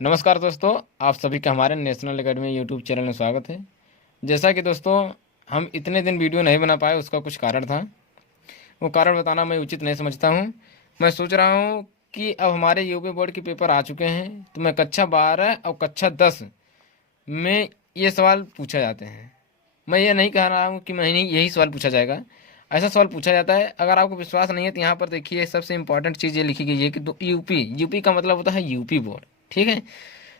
नमस्कार दोस्तों, आप सभी का हमारे नेशनल एकेडमी यूट्यूब चैनल में स्वागत है। जैसा कि दोस्तों हम इतने दिन वीडियो नहीं बना पाए, उसका कुछ कारण था। वो कारण बताना मैं उचित नहीं समझता हूँ। मैं सोच रहा हूँ कि अब हमारे यूपी बोर्ड के पेपर आ चुके हैं, तो मैं कक्षा 12 और कक्षा 10 में ये सवाल पूछा जाते हैं। मैं ये नहीं कह रहा हूँ कि मैं नहीं यही सवाल पूछा जाएगा। ऐसा सवाल पूछा जाता है। अगर आपको विश्वास नहीं है तो यहाँ पर देखिए, सबसे इंपॉर्टेंट चीज़ ये लिखी गई है कि यूपी यूपी का मतलब होता है यूपी बोर्ड। ठीक है,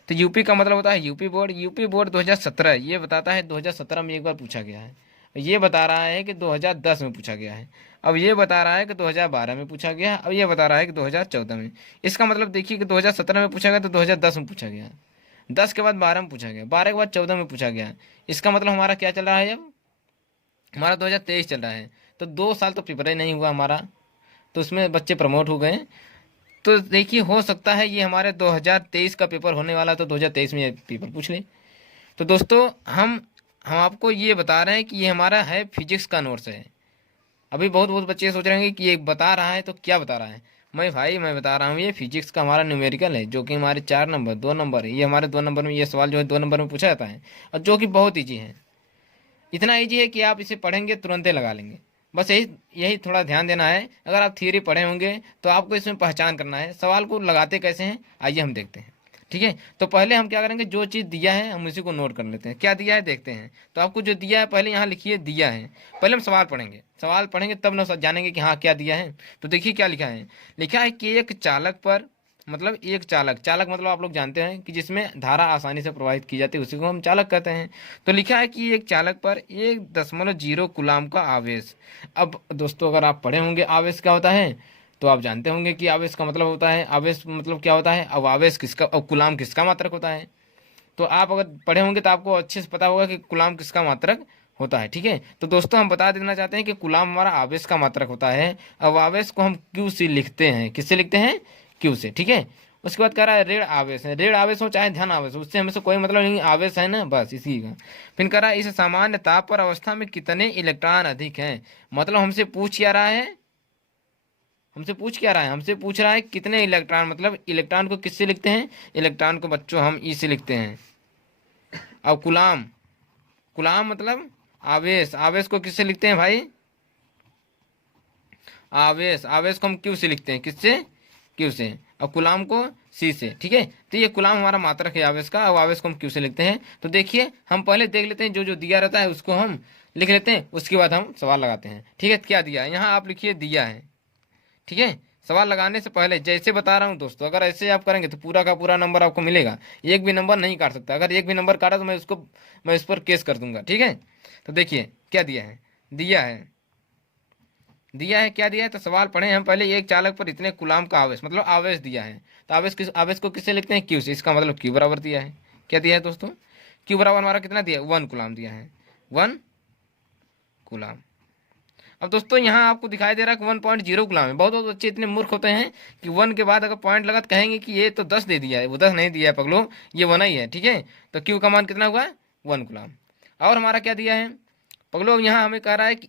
तो यूपी का मतलब होता है यूपी बोर्ड। यूपी बोर्ड 2017 ये बताता है 2017 में एक बार पूछा गया है। ये बता रहा है कि 2010 में पूछा गया है। अब ये बता रहा है कि 2012 में पूछा गया है। अब ये बता रहा है कि 2014 में। इसका मतलब देखिए कि 2017 में पूछा गया तो 2010 में पूछा गया, 10 के बाद 12 में पूछा गया, 12 के बाद 14 में पूछा गया। इसका मतलब हमारा क्या चल रहा है, अब हमारा 2023 चल रहा है। तो 2 साल तो पेपर ही नहीं हुआ हमारा, तो उसमें बच्चे प्रमोट हो गए। तो देखिए, हो सकता है ये हमारे 2023 का पेपर होने वाला, तो 2023 में ये पेपर पूछ ले। तो दोस्तों हम आपको ये बता रहे हैं कि ये हमारा है फिजिक्स का नोट्स है। अभी बहुत बहुत बच्चे सोच रहे हैं कि ये बता रहा है तो क्या बता रहा है। मैं बता रहा हूँ, ये फिजिक्स का हमारा न्यूमेरिकल है, जो कि हमारे 4 नंबर 2 नंबर है। ये हमारे 2 नंबर में, ये सवाल जो है 2 नंबर में पूछा जाता है, और जो कि बहुत ईजी है। इतना ईजी है कि आप इसे पढ़ेंगे तुरंत ही लगा लेंगे। बस यही यही थोड़ा ध्यान देना है। अगर आप थियरी पढ़े होंगे तो आपको इसमें पहचान करना है सवाल को लगाते कैसे हैं। आइए हम देखते हैं। ठीक है, तो पहले हम क्या करेंगे, जो चीज़ दिया है हम उसी को नोट कर लेते हैं। क्या दिया है देखते हैं। तो आपको जो दिया है पहले यहाँ लिखिए, दिया है। पहले हम सवाल पढ़ेंगे तब ना जानेंगे कि हाँ क्या दिया है। तो देखिए क्या लिखा है। लिखा है कि एक चालक पर, मतलब एक चालक, चालक मतलब आप लोग जानते हैं कि जिसमें धारा आसानी से प्रवाहित की जाती है उसी को हम चालक कहते हैं। तो लिखा है कि एक चालक पर 1.0 कूलाम का आवेश। अब दोस्तों अगर आप पढ़े होंगे आवेश क्या होता है, तो आप जानते होंगे कि आवेश का मतलब होता है, आवेश मतलब क्या होता है। अब आवेश किसका, अब कूलाम किसका मात्रक होता है। तो आप अगर पढ़े होंगे तो आपको अच्छे से पता होगा कि कूलाम किसका मात्रक होता है। ठीक है, तो दोस्तों हम बता देना चाहते हैं कि कूलाम हमारा आवेश का मात्रक होता है। अब आवेश को हम क्यू से लिखते हैं, किससे लिखते हैं, क्यू से। ठीक है, उसके बाद कह रहा है ऋण आवेश है। ऋण आवेश हो चाहे धन आवेश हो, उससे हमें से कोई मतलब नहीं, आवेश है ना, बस इसी का। फिर कह रहा है इस सामान्य ताप पर अवस्था में कितने इलेक्ट्रॉन अधिक हैं। मतलब हमसे पूछ क्या रहा है, हमसे पूछ रहा है कितने इलेक्ट्रॉन। मतलब इलेक्ट्रॉन को किससे लिखते हैं, इलेक्ट्रॉन को बच्चों हम ई से लिखते हैं। अब गुलाम, गुलाम मतलब आवेश, आवेश को किससे लिखते हैं भाई, आवेश, आवेश को हम क्यू से लिखते हैं, किससे, क्यू से। और गुलाम को सी से। ठीक है, तो ये गुलाम हमारा मात्रक है आवेश का, और आवेश को हम क्यू से लिखते हैं। तो देखिए हम पहले देख लेते हैं, जो जो दिया रहता है उसको हम लिख लेते हैं, उसके बाद हम सवाल लगाते हैं। ठीक है, क्या दिया है यहाँ आप लिखिए, दिया है। ठीक है, सवाल लगाने से पहले जैसे बता रहा हूँ दोस्तों, अगर ऐसे आप करेंगे तो पूरा का पूरा नंबर आपको मिलेगा। एक भी नंबर नहीं काट सकता। अगर एक भी नंबर काटा तो मैं उस पर केस कर दूंगा। ठीक है, तो देखिए क्या दिया है, दिया है, दिया है, क्या दिया है। तो सवाल पढ़े हम पहले, एक चालक पर इतने कुलाम का आवेश, मतलब आवेश दिया है। तो आवेश को किससे लिखते हैं, क्यू से। इसका मतलब क्यू बराबर दिया है। क्या दिया है दोस्तों, क्यू बराबर हमारा कितना दिया है, 1 कूलाम दिया है, 1 कूलाम। अब दोस्तों यहाँ आपको दिखाई दे रहा है कि 1.0 कूलाम है। बहुत बहुत बच्चे इतने मूर्ख होते हैं कि 1 के बाद अगर पॉइंट लगा तो कहेंगे कि ये तो 10 दे दिया है। वो 10 नहीं दिया है पगलो, ये 1 ही है। ठीक है, तो क्यू का मान कितना हुआ, 1 कूलाम। और हमारा क्या दिया है पगलो, यहाँ हमें कह रहा है कि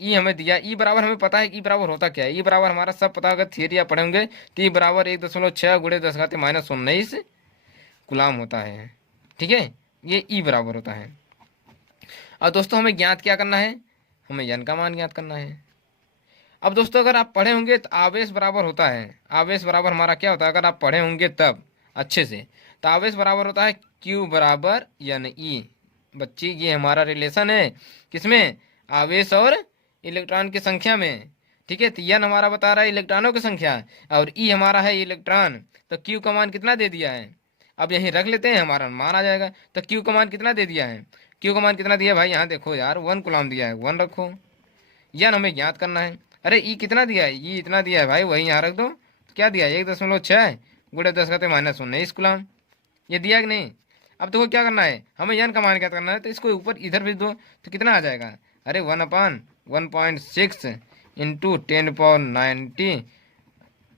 ई हमें दिया। ई बराबर हमें पता है कि ई बराबर होता क्या है। ई बराबर हमारा सब पता, अगर थियरी आप पढ़ेंगे तो ई बराबर 1.6 गुणे 10⁻19 कूलाम होता है। ठीक है, ये ई बराबर होता है। और दोस्तों हमें ज्ञात क्या करना है, हमें यन का मान ज्ञात करना है। अब दोस्तों अगर आप पढ़े होंगे तो आवेश बराबर होता है, आवेश बराबर हमारा क्या होता है, अगर आप पढ़े होंगे तब अच्छे से, तो आवेश बराबर होता है क्यू बराबर यन ई। बच्चे ये हमारा रिलेशन है किसमें, आवेश और इलेक्ट्रॉन की संख्या में। ठीक है, तो यन हमारा बता रहा है इलेक्ट्रॉनों की संख्या, और ई हमारा है इलेक्ट्रॉन। तो क्यू का मान कितना दे दिया है, अब यहीं रख लेते हैं, हमारा मान आ जाएगा। तो क्यू का मान कितना दे दिया है, क्यू का मान कितना दिया है भाई, यहाँ देखो यार, 1 कूलाम दिया है, 1 रखो। यन हमें ज्ञात करना है। अरे ई कितना दिया है, ई इतना दिया है भाई, वही यहाँ रख दो। तो क्या दिया है, 1.6 गुणे 10⁻19 कूलाम। ये दिया कि नहीं। अब देखो क्या करना है, हमें यन का मान क्या करना है, तो इसको ऊपर इधर भेज दो तो कितना आ जाएगा। अरे 1/1.6 इंटू 10 पावर 90,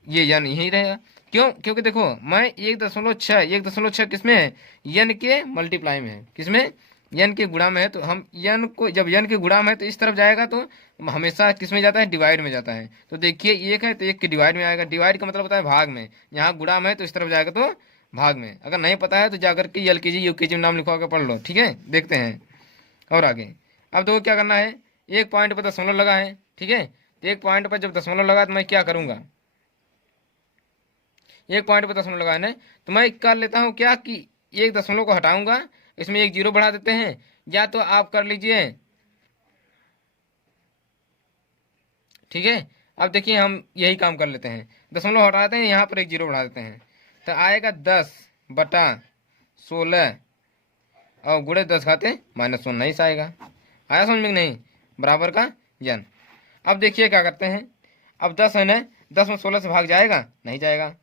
ये यन यही रहेगा। क्यों, क्योंकि देखो मैं 1.6 किसमें है, यन के मल्टीप्लाई में है, किसमें, यन के गुणा में है। तो हम यन को, जब यन के गुणा में है तो इस तरफ जाएगा, तो हमेशा किस में जाता है, डिवाइड में जाता है। तो देखिए 1 है तो 1 के डिवाइड में आएगा, डिवाइड का मतलब होता है भाग में। यहाँ गुणा में है तो इस तरफ जाएगा तो भाग में। अगर नहीं पता है तो जाकर के एलकेजी यूकेजी में नाम लिखवा के पढ़ लो, ठीक है। देखते हैं और आगे। अब देखो क्या करना है, एक पॉइंट पर दशमलव लगा है, ठीक है। तो एक पॉइंट पर जब दशमलव लगा तो मैं क्या करूंगा, एक पॉइंट पर दशमलव लगा है ना, तो मैं कर लेता हूँ क्या कि एक दशमलव को हटाऊंगा, इसमें एक जीरो बढ़ा देते हैं, या तो आप कर लीजिए, ठीक है। अब देखिए हम यही काम कर लेते हैं, दशमलव हटा देते हैं, यहाँ पर एक जीरो बढ़ा देते हैं, तो आएगा 10/16 और गुणे 10 खाते -19 आएगा। आया समझ में कि नहीं, बराबर का जन। अब देखिए क्या करते हैं, अब 10 है ना, 10 में 16 से भाग जाएगा, नहीं जाएगा,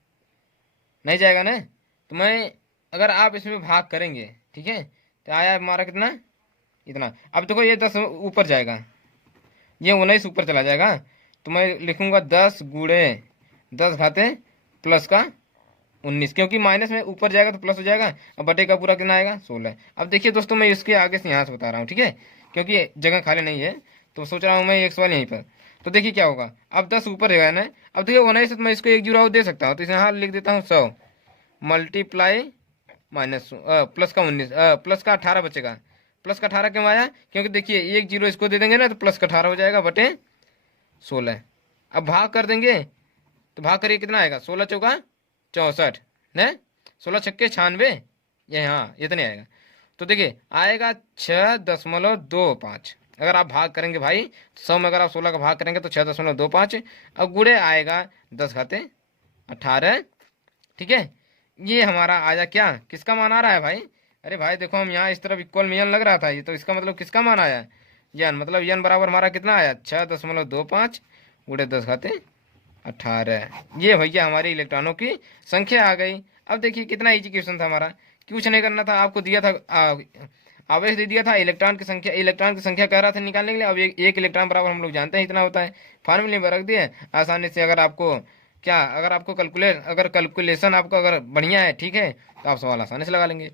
नहीं जाएगा ना। तो मैं अगर आप इसमें भाग करेंगे, ठीक है, तो आया हमारा कितना, इतना। अब देखो ये 10 ऊपर जाएगा, ये 19 ऊपर चला जाएगा, तो मैं लिखूंगा 10 गुणे 10 घाते प्लस का 19, क्योंकि माइनस में ऊपर जाएगा तो प्लस हो जाएगा, और बटे का पूरा कितना आएगा 16। अब देखिए दोस्तों मैं इसके आगे से यहाँ से बता रहा हूँ, ठीक है, क्योंकि जगह खाली नहीं है, तो सोच रहा हूँ मैं एक सवाल यहीं पर। तो देखिए क्या होगा, अब 10 ऊपर है ना, अब देखिए 19 तो मैं इसको एक जीरो दे सकता हूँ, तो इसे यहाँ लिख देता हूँ 100 मल्टीप्लाई माइनस प्लस का 19 प्लस का 18 बचेगा। प्लस का 18 क्यों आया, क्योंकि देखिए एक जीरो इसको दे देंगे ना, तो प्लस का 18 हो जाएगा बटे 16। अब भाग कर देंगे, तो भाग करिए कितना आएगा, 16 चौका 64 न, 16 छक्के 96, ये हाँ इतने आएगा। तो देखिए आएगा 6.25। अगर आप भाग करेंगे भाई 100 में, अगर आप 16 का भाग करेंगे तो 6.25। अब गुणे आएगा 10 घाते 18, ठीक है। ये हमारा आया क्या, किसका मान आ रहा है भाई, अरे भाई देखो हम यहाँ इस तरफ इक्वल में यन लग रहा था, ये तो इसका मतलब किसका मान आया, यन, मतलब यन बराबर हमारा कितना आया 6.25 गुणे 10 घाते 18। ये भैया हमारी इलेक्ट्रॉनों की संख्या आ गई। अब देखिए कितना इजी क्वेश्चन था हमारा, कुछ नहीं करना था, आपको दिया था आवेश दे दिया था, इलेक्ट्रॉन की संख्या कह रहा था निकालने के लिए। अब एक इलेक्ट्रॉन बराबर हम लोग जानते हैं इतना होता है, फार्मूले में रख दिए आसानी से। अगर आपको क्या, अगर आपको कैलकुलेशन आपको अगर बढ़िया है, ठीक है, तो आप सवाल आसानी से लगा लेंगे, ठीक है।